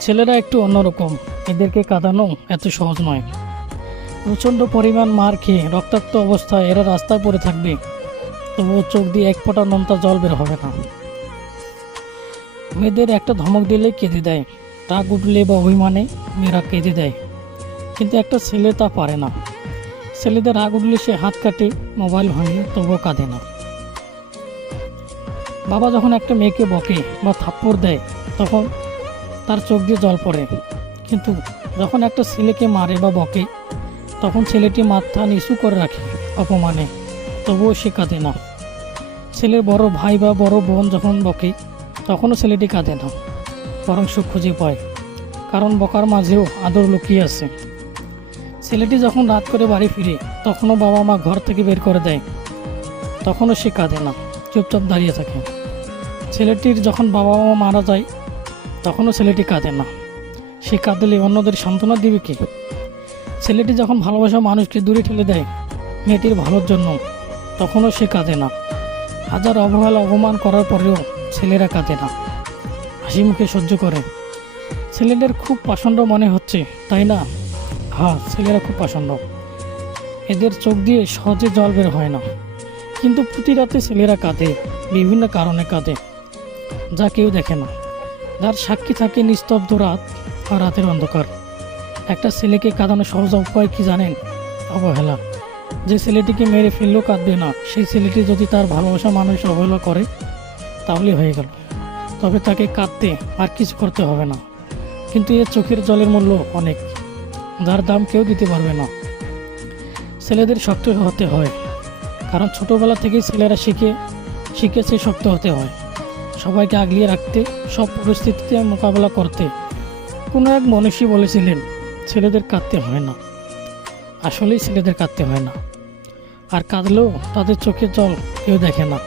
ছেলেরা একটু অন্যরকম। এদেরকে কাঁদানো এত সহজ নয়। প্রচণ্ড পরিমাণ মার খেয়ে রক্তাক্ত অবস্থায় এরা রাস্তায় পড়ে থাকবে। তবুও চোখ দিয়ে এক ফোঁটা নোনতা জল বের হবে না। মেয়েদের একটা ধমক দিলে কেঁদে দেয়। রাগ উঠলে বা অভিমানে মেয়েরা কেঁদে দেয়। কিন্তু একটা ছেলে তা পারে না। ছেলেদের রাগ উঠলে সে হাত কাটে, মোবাইল ভাঙে, তবুও কাঁদে না। বাবা যখন একটা মেয়েকে বকে বা থাপ্পড় দেয়, তখন তার চোখ দিয়ে জল পড়ে। কিন্তু যখন একটা ছেলেকে মারে বা বকে, তখন ছেলেটি মাথা নিচু করে রাখে অপমানে, তবুও সে কাঁদে না। ছেলের বড় ভাই বা বড় বোন যখন বকে, তখনও ছেলেটি কাঁদে না, বরং সুখ খুঁজে পায়, কারণ বকার মাঝেও আদর লুকিয়ে আছে। ছেলেটি যখন রাত করে বাড়ি ফিরে, তখনও বাবা মা ঘর থেকে বের করে দেয়, তখনও সে কাঁদে না, চুপচাপ দাঁড়িয়ে থাকে। ছেলেটির যখন বাবা মা মারা যায় তখনও ছেলেটি কাঁদে না। সে কাঁদলে অন্যদের সান্ত্বনা দিবে কি? ছেলেটি যখন ভালোবাসা মানুষকে দূরে ঠেলে দেয়, মেয়েটির ভালোর জন্য, তখনও সে কাঁদে না। হাজার অবহেলা, অপমান করার পরেও ছেলেরা কাঁদে না। হাসি মুখে সহ্য করে। ছেলেদের খুব পাষণ্ড মনে হচ্ছে, তাই না? হ্যাঁ ছেলেরা খুব পাষণ্ড এদের চোখ দিয়ে সহজে জল বের হয় না। কিন্তু প্রতি রাতে ছেলেরা কাঁদে, বিভিন্ন কারণে কাঁদে, যা কেউ দেখে না। যার সাক্ষী থাকে নিস্তব্ধ রাত আর রাতের অন্ধকার। একটা ছেলেকে কাঁদানো সহজ উপায় কি জানেন? অবহেলা। যে ছেলেটিকে মেরে ফেললেও কাঁদবে না। সেই ছেলেটি যদি তার ভালোবাসা মানুষ অবহেলা করে তাহলে হয়ে গেল। তবে তাকে কাঁদতে আর কিছু করতে হবে না। কিন্তু এর চোখের জলের মূল্য অনেক, যার দাম কেউ দিতে পারবে না। ছেলেদের শক্ত হতে হয়। কারণ ছোটোবেলা থেকেই ছেলেরা শিখে, শিখেছে শক্ত হতে হয়। সবাইকে আগলিয়ে রাখতে, সব পরিস্থিতিতে মোকাবেলা করতে। কোনো এক মনীষী বলেছিলেন, ছেলেদের কাঁদতে হয় না। আসলেই ছেলেদের কাঁদতে হয় না। আর কাঁদলেও তাদের চোখের জল কেউ দেখে না।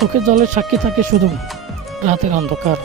চোখের জলের সাক্ষী থাকে শুধু রাতের অন্ধকার।